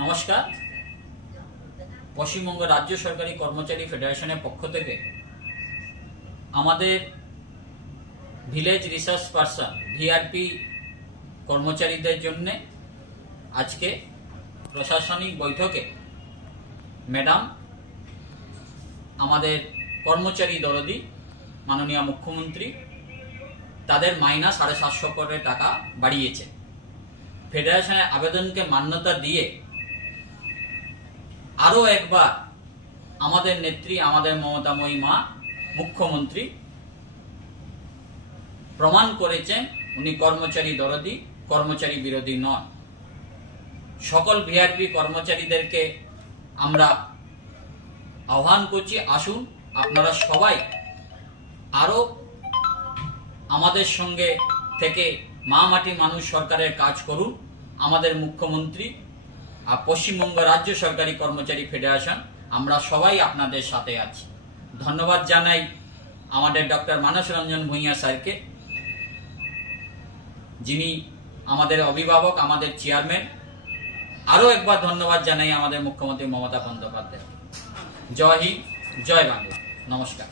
নমস্কার। পশ্চিমবঙ্গ রাজ্য সরকারি কর্মচারী ফেডারেশনের পক্ষ থেকে আমাদের ভিলেজ রিসার্চ পার্সন ভিআরপি কর্মচারীদের জন্য আজকে প্রশাসনিক বৈঠকে ম্যাডাম আমাদের কর্মচারী দরদি মাননীয় মুখ্যমন্ত্রী তাদের মাইনা 750 করে টাকা বাড়িয়েছে। ফেডারেশনের আবেদনকে মান্যতা দিয়ে আরো একবার আমাদের নেত্রী আমাদের মমতাময়ী মা মুখ্যমন্ত্রী প্রমাণ করেছেন উনি কর্মচারী দরদি, কর্মচারী বিরোধী নন। সকল ভিআরপি কর্মচারীদেরকে আমরা আহ্বান করছি, আসুন আপনারা সবাই আরো আমাদের সঙ্গে থেকে মা মাটি মানুষ সরকারের কাজ করুন। আমাদের মুখ্যমন্ত্রী আর পশ্চিমবঙ্গ রাজ্য সরকারি কর্মচারী ফেডারেশন আমরা সবাই আপনাদের সাথে আছি। ধন্যবাদ জানাই আমাদের ডক্টর মানস রঞ্জন ভূঁইয়া স্যারকে, যিনি আমাদের অভিভাবক, আমাদের চেয়ারম্যান। আরো একবার ধন্যবাদ জানাই আমাদের মুখ্যমন্ত্রী মমতা বন্দ্যোপাধ্যায়। জয় হিন্দ, জয় বাংলা, নমস্কার।